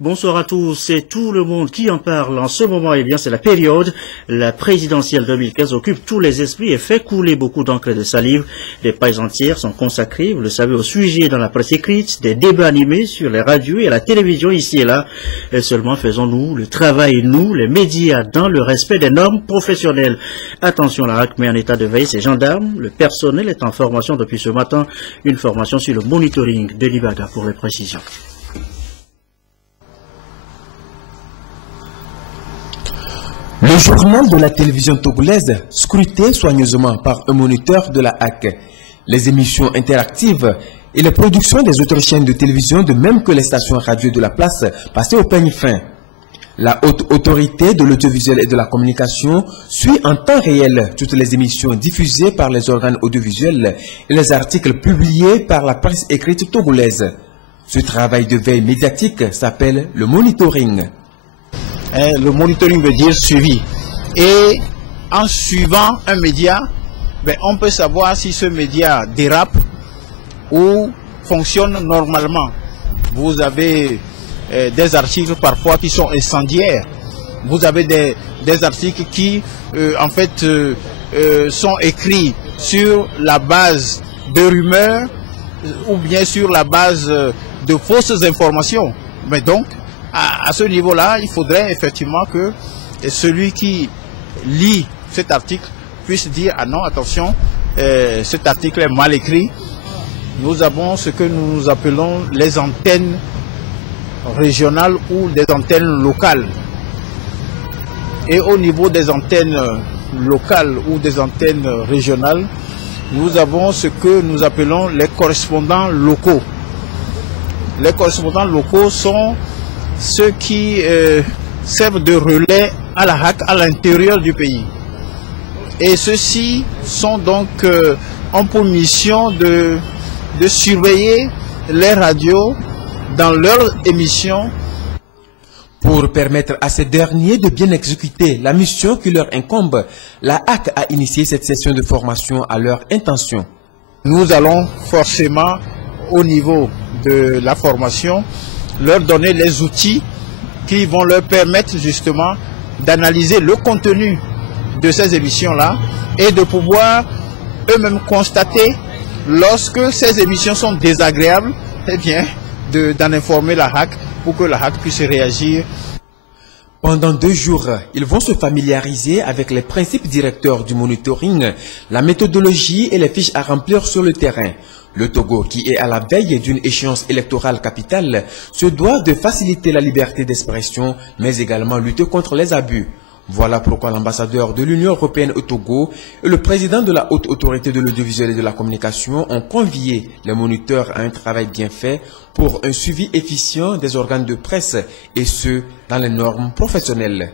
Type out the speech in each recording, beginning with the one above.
Bonsoir à tous, c'est tout le monde qui en parle en ce moment. Eh bien, c'est la période. La présidentielle 2015 occupe tous les esprits et fait couler beaucoup d'encre et de salive. Des pages entières sont consacrées, vous le savez, au sujet dans la presse écrite, des débats animés sur les radios et à la télévision ici et là. Et seulement faisons-nous le travail, nous, les médias, dans le respect des normes professionnelles. Attention, la RAC met en état de veille ses gendarmes. Le personnel est en formation depuis ce matin. Une formation sur le monitoring de l'Ibaga pour les précisions. Le journal de la télévision togolaise, scruté soigneusement par un moniteur de la HAC. Les émissions interactives et les productions des autres chaînes de télévision, de même que les stations radio de la place, passées au peigne fin. La haute autorité de l'audiovisuel et de la communication suit en temps réel toutes les émissions diffusées par les organes audiovisuels et les articles publiés par la presse écrite togolaise. Ce travail de veille médiatique s'appelle le monitoring. Le monitoring veut dire suivi. Et en suivant un média, on peut savoir si ce média dérape ou fonctionne normalement. Vous avez des articles parfois qui sont incendiaires. Vous avez des articles qui sont écrits sur la base de rumeurs ou bien sur la base de fausses informations. Mais donc, à ce niveau-là, il faudrait effectivement que celui qui lit cet article puisse dire « Ah non, attention, cet article est mal écrit ». Nous avons ce que nous appelons les antennes régionales ou des antennes locales. Et au niveau des antennes locales ou des antennes régionales, nous avons ce que nous appelons les correspondants locaux. Les correspondants locaux sont ceux qui servent de relais à la HAC à l'intérieur du pays. Et ceux-ci sont donc ont pour mission de surveiller les radios dans leurs émissions. Pour permettre à ces derniers de bien exécuter la mission qui leur incombe, la HAC a initié cette session de formation à leur intention. Nous allons forcément, au niveau de la formation, leur donner les outils qui vont leur permettre justement d'analyser le contenu de ces émissions-là et de pouvoir eux-mêmes constater lorsque ces émissions sont désagréables, eh bien, d'en informer la HAC pour que la HAC puisse réagir. Pendant 2 jours, ils vont se familiariser avec les principes directeurs du monitoring, la méthodologie et les fiches à remplir sur le terrain. Le Togo, qui est à la veille d'une échéance électorale capitale, se doit de faciliter la liberté d'expression, mais également lutter contre les abus. Voilà pourquoi l'ambassadeur de l'Union européenne au Togo et le président de la haute autorité de l'audiovisuel et de la communication ont convié les moniteurs à un travail bien fait pour un suivi efficient des organes de presse, et ce, dans les normes professionnelles.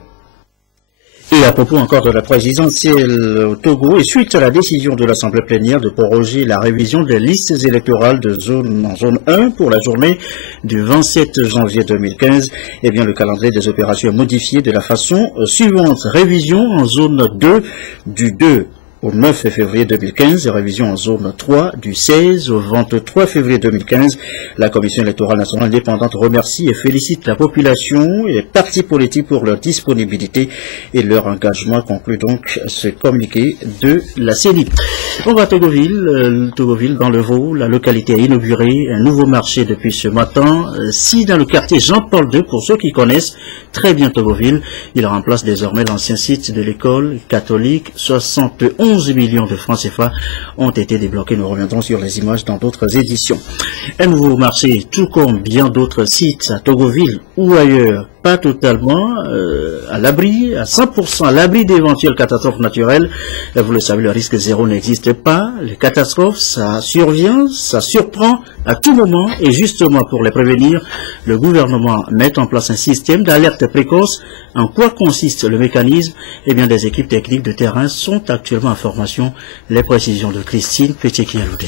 Et à propos encore de la présidentielle au Togo, et suite à la décision de l'Assemblée plénière de proroger la révision des listes électorales en zone 1 pour la journée du 27 janvier 2015, eh bien le calendrier des opérations est modifié de la façon suivante. Révision en zone 2 du 2 au 9 février 2015 et révision en zone 3 du 16 au 23 février 2015. La Commission électorale nationale indépendante remercie et félicite la population et les partis politiques pour leur disponibilité et leur engagement, conclut donc ce communiqué de la CENI. On va à Togoville, dans le Vaud. La localité a inauguré un nouveau marché depuis ce matin, dans le quartier Jean-Paul II, pour ceux qui connaissent très bien Togoville. Il remplace désormais l'ancien site de l'école catholique. 71 millions de francs CFA ont été débloqués. Nous reviendrons sur les images dans d'autres éditions. Un nouveau marché, tout comme bien d'autres sites à Togoville ou ailleurs, pas totalement à l'abri, à 100% à l'abri d'éventuelles catastrophes naturelles. Vous le savez, le risque zéro n'existe pas. Les catastrophes, ça survient, ça surprend à tout moment. Et justement, pour les prévenir, le gouvernement met en place un système d'alerte précoce. En quoi consiste le mécanisme? Eh bien, des équipes techniques de terrain sont actuellement en formation. Les précisions de Christine Petit-Kialoudé.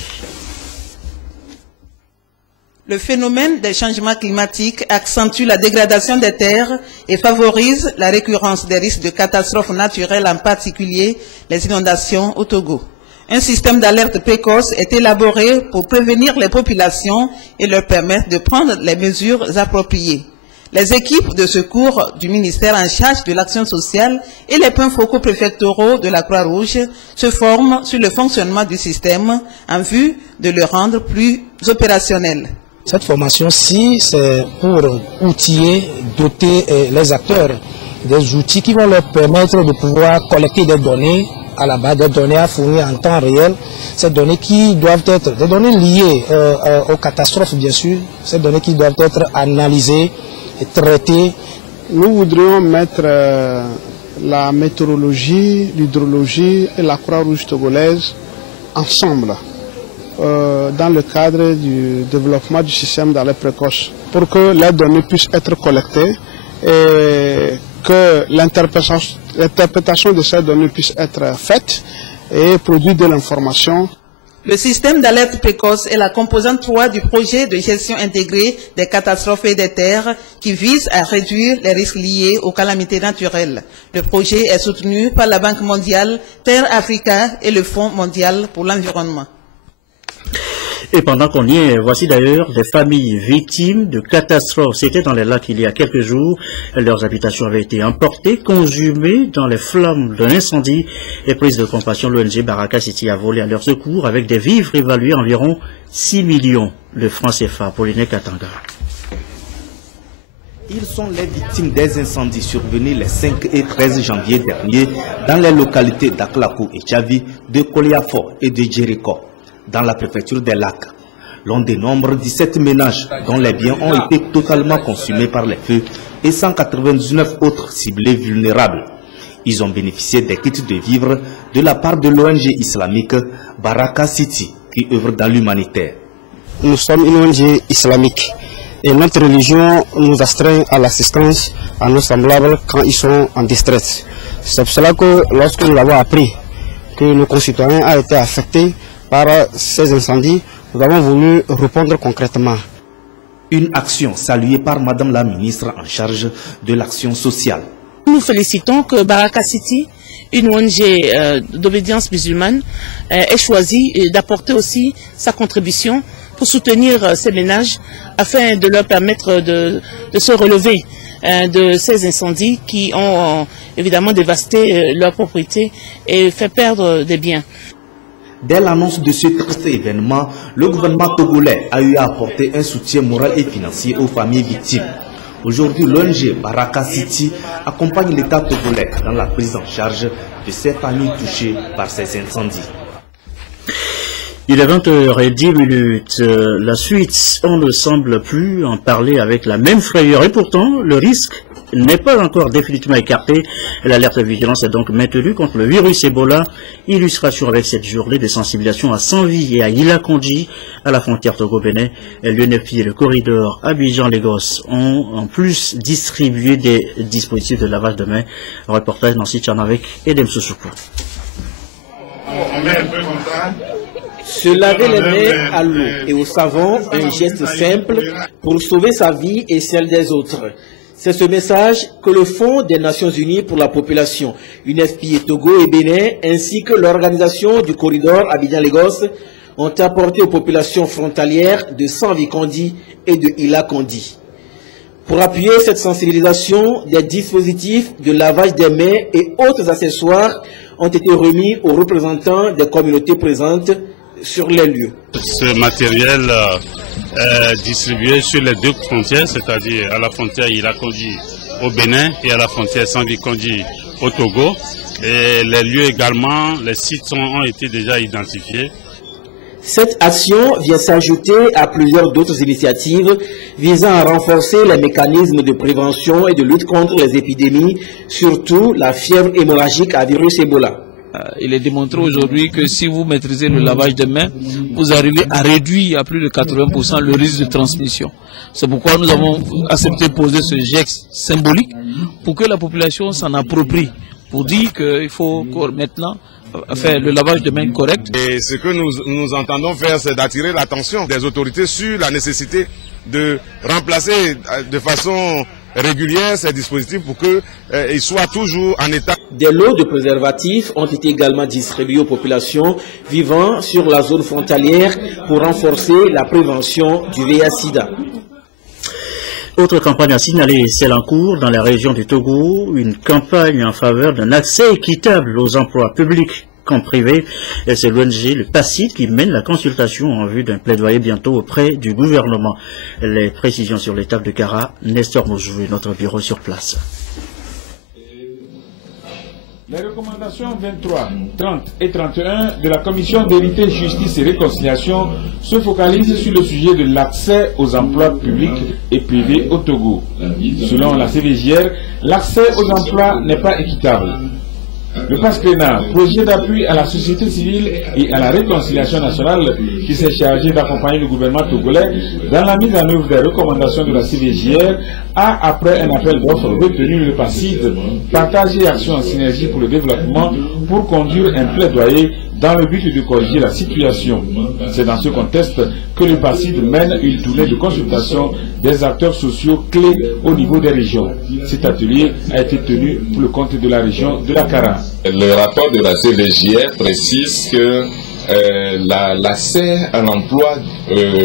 Le phénomène des changements climatiques accentue la dégradation des terres et favorise la récurrence des risques de catastrophes naturelles, en particulier les inondations au Togo. Un système d'alerte précoce est élaboré pour prévenir les populations et leur permettre de prendre les mesures appropriées. Les équipes de secours du ministère en charge de l'action sociale et les points focaux préfectoraux de la Croix-Rouge se forment sur le fonctionnement du système en vue de le rendre plus opérationnel. Cette formation-ci, c'est pour outiller, doter les acteurs des outils qui vont leur permettre de pouvoir collecter des données à la base, des données à fournir en temps réel, ces données qui doivent être, des données liées aux catastrophes bien sûr, ces données qui doivent être analysées et traitées. Nous voudrions mettre la météorologie, l'hydrologie et la Croix-Rouge togolaise ensemble dans le cadre du développement du système d'alerte précoce pour que les données puissent être collectées et que l'interprétation de ces données puisse être faite et produire de l'information. Le système d'alerte précoce est la composante 3 du projet de gestion intégrée des catastrophes et des terres qui vise à réduire les risques liés aux calamités naturelles. Le projet est soutenu par la Banque mondiale, Terre Africa et le Fonds mondial pour l'environnement. Et pendant qu'on y est, voici d'ailleurs des familles victimes de catastrophes. C'était dans les lacs il y a quelques jours. Leurs habitations avaient été emportées, consumées dans les flammes d'un incendie. Et prise de compassion, l'ONG Baraka City a volé à leur secours avec des vivres évalués à environ 6 millions de francs CFA. Pauline Katanga. Ils sont les victimes des incendies survenus les 5 et 13 janvier dernier dans les localités d'Aklakou et Tchavi, de Koliafo et de Djericho, dans la préfecture des Lacs. L'on dénombre 17 ménages dont les biens ont été totalement consumés par les feux et 199 autres ciblés vulnérables. Ils ont bénéficié des kits de vivres de la part de l'ONG islamique Baraka City qui œuvre dans l'humanitaire. Nous sommes une ONG islamique et notre religion nous astreint à l'assistance à nos semblables quand ils sont en détresse. C'est pour cela que lorsque nous avons appris que nos concitoyens ont été affectés par ces incendies, nous avons voulu répondre concrètement. Une action saluée par Madame la ministre en charge de l'action sociale. Nous félicitons que Baraka City, une ONG d'obédience musulmane, ait choisi d'apporter aussi sa contribution pour soutenir ces ménages afin de leur permettre de se relever de ces incendies qui ont évidemment dévasté leurs propriétés et fait perdre des biens. Dès l'annonce de ce triste événement, le gouvernement togolais a eu à apporter un soutien moral et financier aux familles victimes. Aujourd'hui, l'ONG Baraka City accompagne l'État togolais dans la prise en charge de ces familles touchées par ces incendies. Il est 20h10. La suite, on ne semble plus en parler avec la même frayeur. Et pourtant, le risque n'est pas encore définitivement écarté. L'alerte de vigilance est donc maintenue contre le virus Ebola. Illustration avec cette journée de sensibilisation à Sanvi et à Ilakonji, à la frontière Togo-Bénin. L'UNFPI et le corridor Abidjan-Lagos ont en plus distribué des dispositifs de lavage de mains. Reportage Nancy Tchan avec Edem Soussoukou. Se laver les mains à l'eau et au savon, un geste simple pour sauver sa vie et celle des autres. C'est ce message que le Fonds des Nations Unies pour la population, UNFPI Togo et Bénin, ainsi que l'organisation du corridor Abidjan-Lagos ont apporté aux populations frontalières de Sanvi-Kondi et de Ila-Kondi. Pour appuyer cette sensibilisation, des dispositifs de lavage des mains et autres accessoires ont été remis aux représentants des communautés présentes sur les lieux. Ce matériel est distribué sur les deux frontières, c'est-à-dire à la frontière Ila-Kondi au Bénin et à la frontière Sanvi-Kondi au Togo. Et les lieux également, les sites ont été déjà identifiés. Cette action vient s'ajouter à plusieurs d'autres initiatives visant à renforcer les mécanismes de prévention et de lutte contre les épidémies, surtout la fièvre hémorragique à virus Ebola. Il est démontré aujourd'hui que si vous maîtrisez le lavage des mains, vous arrivez à réduire à plus de 80% le risque de transmission. C'est pourquoi nous avons accepté de poser ce geste symbolique pour que la population s'en approprie, pour dire qu'il faut maintenant faire le lavage de mains correct. Et ce que nous entendons faire, c'est d'attirer l'attention des autorités sur la nécessité de remplacer de façon régulière ces dispositifs pour qu'ils soient toujours en état. Des lots de préservatifs ont été également distribués aux populations vivant sur la zone frontalière pour renforcer la prévention du VIH-Sida. Autre campagne à signaler, celle en cours dans la région du Togo, une campagne en faveur d'un accès équitable aux emplois publics comme privés. Et c'est l'ONG, le PACID, qui mène la consultation en vue d'un plaidoyer bientôt auprès du gouvernement. Les précisions sur l'étape de Kara, Nestor Moujoué, notre bureau sur place. Les recommandations 23, 30 et 31 de la Commission vérité, justice et réconciliation se focalisent sur le sujet de l'accès aux emplois publics et privés au Togo. Selon la CVJR, l'accès aux emplois n'est pas équitable. Le PASCRENA, projet d'appui à la société civile et à la réconciliation nationale, qui s'est chargé d'accompagner le gouvernement togolais dans la mise en œuvre des recommandations de la CVJR, a, après un appel d'offres, retenu le PACID, partage et action en synergie pour le développement, pour conduire un plaidoyer dans le but de corriger la situation. C'est dans ce contexte que le PACID mène une tournée de consultation des acteurs sociaux clés au niveau des régions. Cet atelier a été tenu pour le compte de la région de la Kara. Le rapport de la CVJR précise que l'accès à l'emploi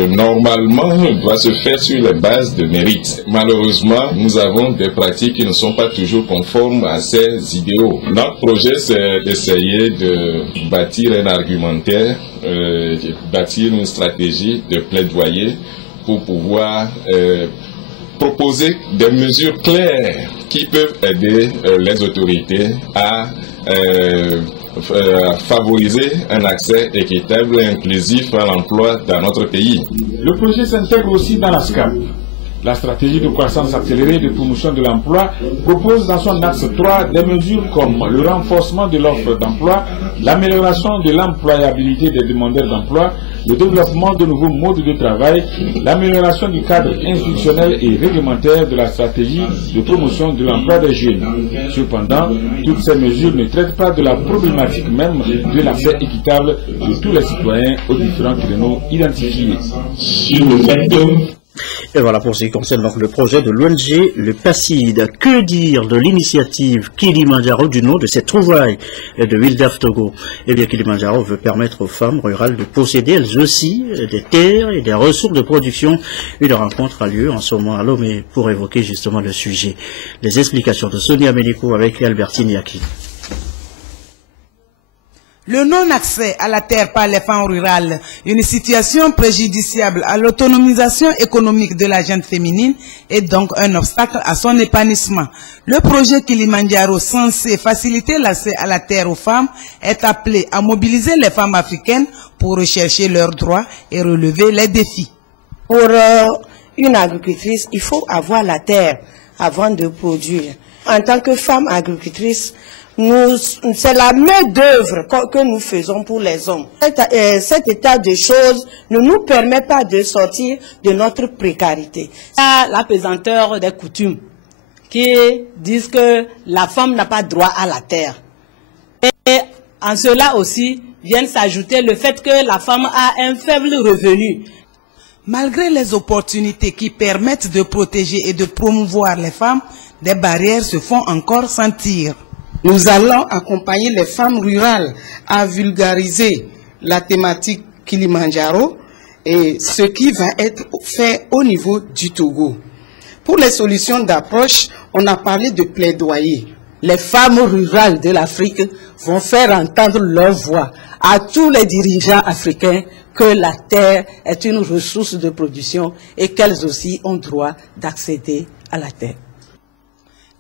normalement doit se faire sur les bases de mérite. Malheureusement, nous avons des pratiques qui ne sont pas toujours conformes à ces idéaux. Notre projet, c'est d'essayer de bâtir un argumentaire, bâtir une stratégie de plaidoyer pour pouvoir proposer des mesures claires qui peuvent aider les autorités à favoriser un accès équitable et inclusif à l'emploi dans notre pays. Le projet s'intègre aussi dans la SCAP. La stratégie de croissance accélérée de promotion de l'emploi propose dans son axe 3 des mesures comme le renforcement de l'offre d'emploi, l'amélioration de l'employabilité des demandeurs d'emploi, le développement de nouveaux modes de travail, l'amélioration du cadre institutionnel et réglementaire de la stratégie de promotion de l'emploi des jeunes. Cependant, toutes ces mesures ne traitent pas de la problématique même de l'accès équitable de tous les citoyens aux différents créneaux identifiés. Et voilà pour ce qui concerne donc le projet de l'ONG, le PACID. Que dire de l'initiative Kilimandjaro du nom de cette trouvaille de Wildaf Togo? Eh bien, Kilimandjaro veut permettre aux femmes rurales de posséder elles aussi des terres et des ressources de production. Une rencontre a lieu en ce moment à Lomé pour évoquer justement le sujet. Les explications de Sonia Ménico avec Albertine Yaki. Le non-accès à la terre par les femmes rurales, une situation préjudiciable à l'autonomisation économique de la jeune féminine, est donc un obstacle à son épanouissement. Le projet Kilimandjaro, censé faciliter l'accès à la terre aux femmes, est appelé à mobiliser les femmes africaines pour rechercher leurs droits et relever les défis. Pour une agricultrice, il faut avoir la terre avant de produire. En tant que femme agricultrice, c'est la main d'œuvre que nous faisons pour les hommes. Cet état de choses ne nous permet pas de sortir de notre précarité. La pesanteur des coutumes qui disent que la femme n'a pas droit à la terre. Et en cela aussi vient s'ajouter le fait que la femme a un faible revenu. Malgré les opportunités qui permettent de protéger et de promouvoir les femmes, des barrières se font encore sentir. Nous allons accompagner les femmes rurales à vulgariser la thématique Kilimandjaro et ce qui va être fait au niveau du Togo. Pour les solutions d'approche, on a parlé de plaidoyer. Les femmes rurales de l'Afrique vont faire entendre leur voix à tous les dirigeants africains que la terre est une ressource de production et qu'elles aussi ont droit d'accéder à la terre.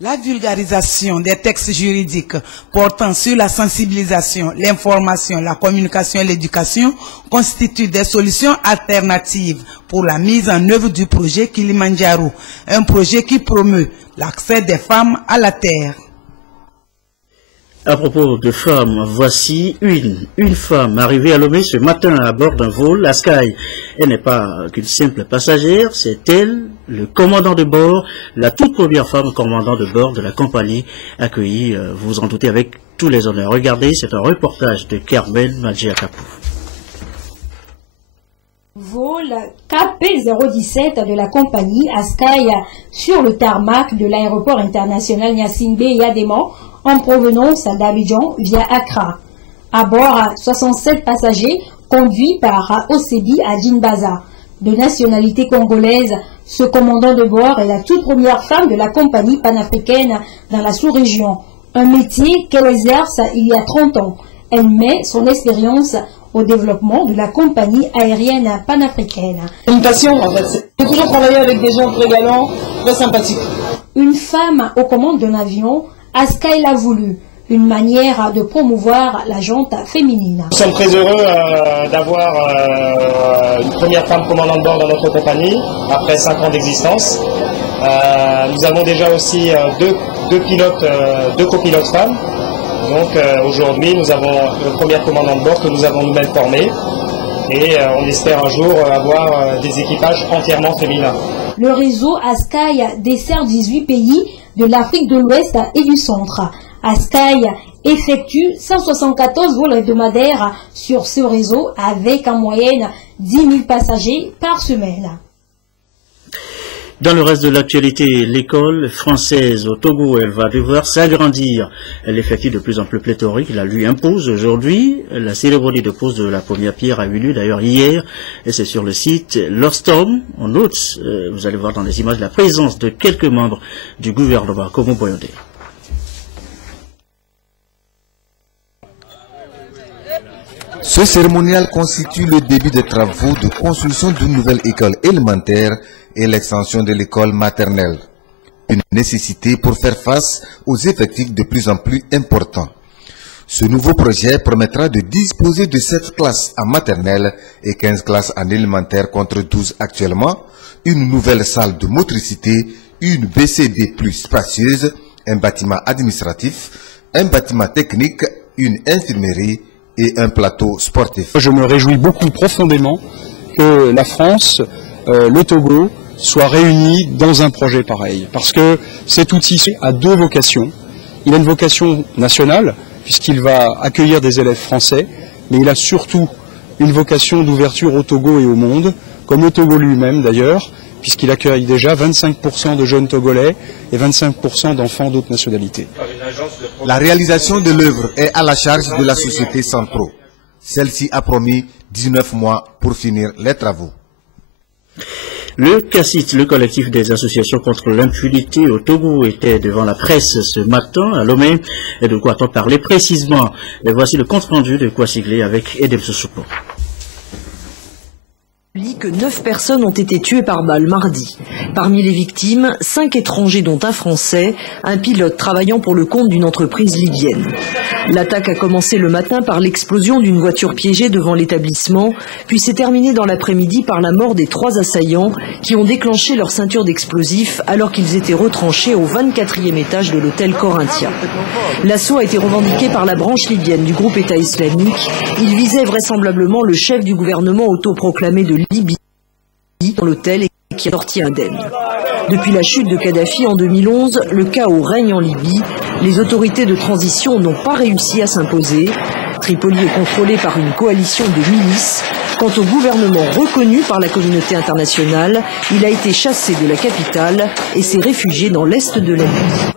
La vulgarisation des textes juridiques portant sur la sensibilisation, l'information, la communication et l'éducation constituent des solutions alternatives pour la mise en œuvre du projet Kilimandjaro, un projet qui promeut l'accès des femmes à la terre. À propos de femmes, voici une femme arrivée à Lomé ce matin à bord d'un vol à Sky. Elle n'est pas qu'une simple passagère, c'est elle, le commandant de bord, la toute première femme commandant de bord de la compagnie, accueillie, vous vous en doutez, avec tous les honneurs. Regardez, c'est un reportage de Carmen Madjiakapou. Vol KP017 de la compagnie Sky sur le tarmac de l'aéroport international Gnassingbé Yadéman, en provenance d'Abidjan via Accra. À bord, 67 passagers conduits par Osebi à Djinbaza. De nationalité congolaise, ce commandant de bord est la toute première femme de la compagnie panafricaine dans la sous-région. Un métier qu'elle exerce il y a 30 ans. Elle met son expérience au développement de la compagnie aérienne panafricaine. Une passion en fait. J'ai toujours travaillé avec des gens très galants, très sympathiques. Une femme aux commandes d'un avion, Askaï l'a voulu. Une manière de promouvoir la jante féminine. Nous sommes très heureux d'avoir une première femme commandant de bord dans notre compagnie, après 5 ans d'existence. Nous avons déjà aussi deux copilotes femmes. Donc aujourd'hui, nous avons une première commandant de bord que nous avons nous-mêmes formée. Et on espère un jour avoir des équipages entièrement féminins. Le réseau Askaï dessert 18 pays de l'Afrique de l'Ouest et du Centre. Askaï effectue 174 vols hebdomadaires sur ce réseau avec en moyenne 10 000 passagers par semaine. Dans le reste de l'actualité, l'école française au Togo, elle va devoir s'agrandir. Elle effectue de plus en plus pléthorique. La lui impose aujourd'hui. La cérémonie de pose de la première pierre a eu lieu d'ailleurs hier. Et c'est sur le site Lostom. On note, vous allez voir dans les images, la présence de quelques membres du gouvernement, comme Boyondé. Ce cérémonial constitue le début des travaux de construction d'une nouvelle école élémentaire et l'extension de l'école maternelle. Une nécessité pour faire face aux effectifs de plus en plus importants. Ce nouveau projet permettra de disposer de 7 classes en maternelle et 15 classes en élémentaire contre 12 actuellement, une nouvelle salle de motricité, une BCD plus spacieuse, un bâtiment administratif, un bâtiment technique, une infirmerie et un plateau sportif. Je me réjouis beaucoup profondément que la France, le Togo, soient réunis dans un projet pareil. Parce que cet outil a 2 vocations. Il a une vocation nationale, puisqu'il va accueillir des élèves français, mais il a surtout une vocation d'ouverture au Togo et au monde, comme le Togo lui-même d'ailleurs, puisqu'il accueille déjà 25% de jeunes Togolais et 25% d'enfants d'autres nationalités. La réalisation de l'œuvre est à la charge de la société Centro. Celle-ci a promis 19 mois pour finir les travaux. Le CACIT, le collectif des associations contre l'impunité au Togo, était devant la presse ce matin à Lomé. Et de quoi on parler précisément? Et voici le compte-rendu de Kwasiglé avec Edem Sousoupo. Dit que 9 personnes ont été tuées par balle mardi. Parmi les victimes, 5 étrangers dont un Français, un pilote travaillant pour le compte d'une entreprise libyenne. L'attaque a commencé le matin par l'explosion d'une voiture piégée devant l'établissement, puis s'est terminée dans l'après-midi par la mort des 3 assaillants qui ont déclenché leur ceinture d'explosifs alors qu'ils étaient retranchés au 24e étage de l'hôtel Corinthia. L'assaut a été revendiqué par la branche libyenne du groupe État islamique. Il visait vraisemblablement le chef du gouvernement autoproclamé de Libye dans l'hôtel et qui est sorti indemne. Depuis la chute de Kadhafi en 2011, le chaos règne en Libye. Les autorités de transition n'ont pas réussi à s'imposer. Tripoli est contrôlé par une coalition de milices. Quant au gouvernement reconnu par la communauté internationale, il a été chassé de la capitale et s'est réfugié dans l'est de la Libye.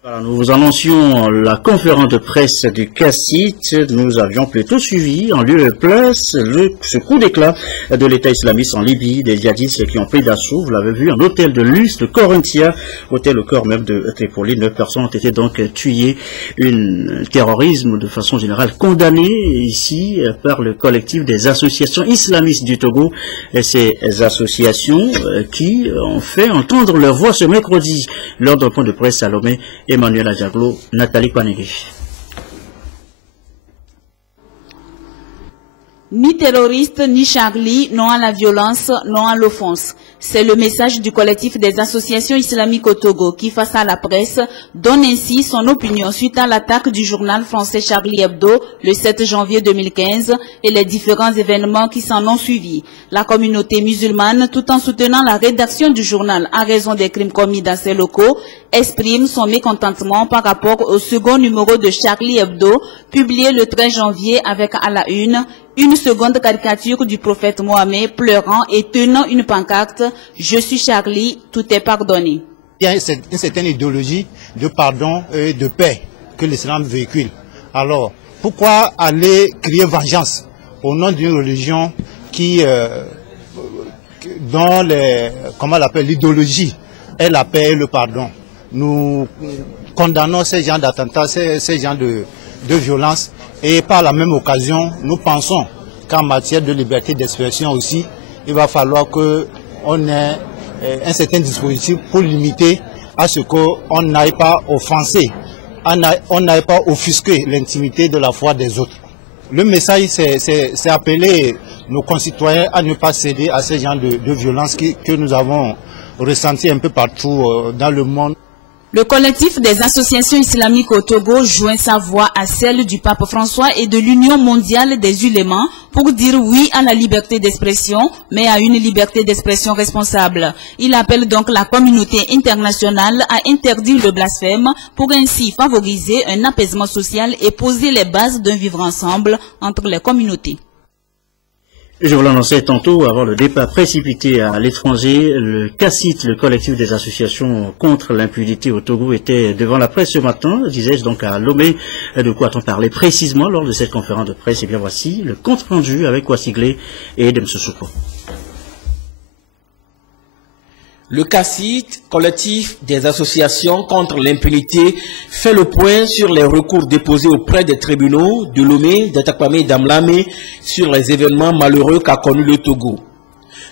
Voilà, nous vous annoncions la conférence de presse du CACIT. Nous avions plutôt suivi en lieu et place ce coup d'éclat de l'État islamiste en Libye, des djihadistes qui ont pris d'assaut, vous l'avez vu, un hôtel de luxe de Corinthia, hôtel au cœur même de Tripoli. 9 personnes ont été donc tuées. Un terrorisme de façon générale condamné ici par le collectif des associations islamistes du Togo. Et ces associations qui ont fait entendre leur voix ce mercredi lors d'un point de presse à Lomé. Emmanuel Adjaglo, Nathalie Panegui. Ni terroriste, ni Charlie, non à la violence, non à l'offense. C'est le message du collectif des associations islamiques au Togo qui, face à la presse, donne ainsi son opinion suite à l'attaque du journal français Charlie Hebdo le 7 janvier 2015 et les différents événements qui s'en ont suivi. La communauté musulmane, tout en soutenant la rédaction du journal à raison des crimes commis dans ces locaux, exprime son mécontentement par rapport au second numéro de Charlie Hebdo, publié le 13 janvier avec à la une seconde caricature du prophète Mohamed pleurant et tenant une pancarte « Je suis Charlie, tout est pardonné ». Il y a une certaine idéologie de pardon et de paix que l'islam véhicule. Alors, pourquoi aller crier vengeance au nom d'une religion dont l'idéologie est la paix et le pardon. Nous condamnons ces genres d'attentats, ces genres de violence, et par la même occasion, nous pensons qu'en matière de liberté d'expression aussi, il va falloir qu'on ait un certain dispositif pour limiter à ce qu'on n'aille pas offenser, on n'aille pas offusquer l'intimité de la foi des autres. Le message, c'est appeler nos concitoyens à ne pas céder à ces genres de violences que nous avons ressentis un peu partout dans le monde. Le collectif des associations islamiques au Togo joint sa voix à celle du pape François et de l'Union mondiale des ulémas pour dire oui à la liberté d'expression, mais à une liberté d'expression responsable. Il appelle donc la communauté internationale à interdire le blasphème pour ainsi favoriser un apaisement social et poser les bases d'un vivre ensemble entre les communautés. Je vous l'annonçais tantôt, avant le départ précipité à l'étranger, le CACIT, le collectif des associations contre l'impunité au Togo, était devant la presse ce matin, disais-je donc à Lomé. De quoi a-t-on parlé précisément lors de cette conférence de presse? Et bien voici le compte rendu avec Wassiglé et Demsoussouko. Le CACIT, collectif des associations contre l'impunité, fait le point sur les recours déposés auprès des tribunaux de Lomé, d'Atakwame et d'Amlamé sur les événements malheureux qu'a connu le Togo.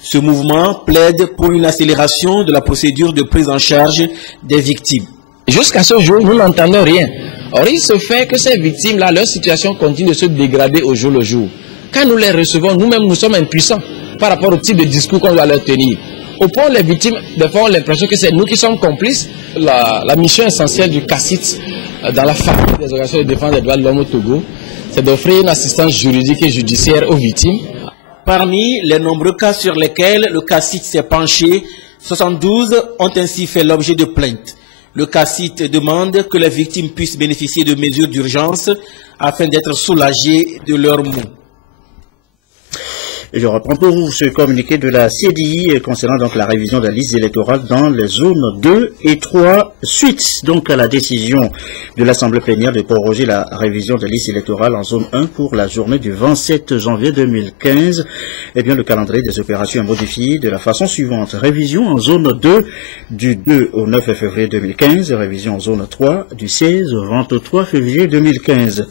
Ce mouvement plaide pour une accélération de la procédure de prise en charge des victimes. Jusqu'à ce jour, nous n'entendons rien. Or, il se fait que ces victimes-là, leur situation continue de se dégrader au jour le jour. Quand nous les recevons, nous-mêmes, nous sommes impuissants par rapport au type de discours qu'on doit leur tenir. Au point où les victimes, des fois, ont l'impression que c'est nous qui sommes complices. La mission essentielle du CACIT dans la famille des organisations de défense des droits de l'homme au Togo, c'est d'offrir une assistance juridique et judiciaire aux victimes. Parmi les nombreux cas sur lesquels le CACIT s'est penché, 72 ont ainsi fait l'objet de plaintes. Le CACIT demande que les victimes puissent bénéficier de mesures d'urgence afin d'être soulagées de leurs maux. Et je reprends pour vous ce communiqué de la CDI concernant donc la révision de la liste électorale dans les zones 2 et 3, suite donc à la décision de l'Assemblée plénière de proroger la révision de la liste électorale en zone 1 pour la journée du 27 janvier 2015. Eh bien, le calendrier des opérations est modifié de la façon suivante. Révision en zone 2 du 2 au 9 février 2015, révision en zone 3 du 16 au 23 février 2015.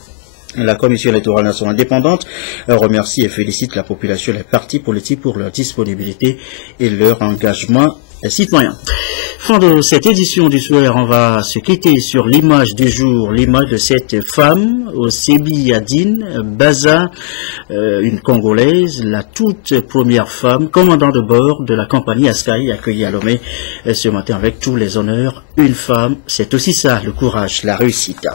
La Commission électorale nationale indépendante remercie et félicite la population et les partis politiques pour leur disponibilité et leur engagement citoyen. Fin de cette édition du soir, on va se quitter sur l'image du jour, l'image de cette femme, Osebi Yadine Baza, une Congolaise, la toute première femme, commandant de bord de la compagnie Askai, accueillie à Lomé ce matin avec tous les honneurs. Une femme, c'est aussi ça, le courage, la réussite.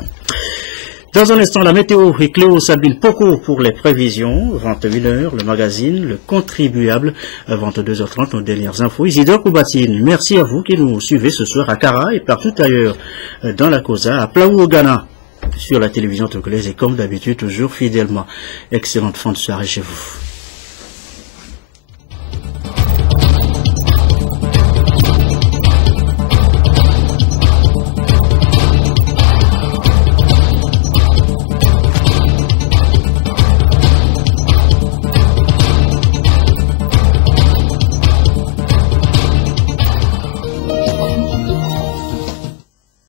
Dans un instant, la météo et Cléo Sabine Poco pour les prévisions, 21h, le magazine, le contribuable, 22h30, nos dernières infos. Isidore Koubatine, merci à vous qui nous suivez ce soir à Kara et partout ailleurs dans la Kosa, à Plaou au Ghana, sur la télévision togolaise et comme d'habitude, toujours fidèlement. Excellente fin de soirée chez vous.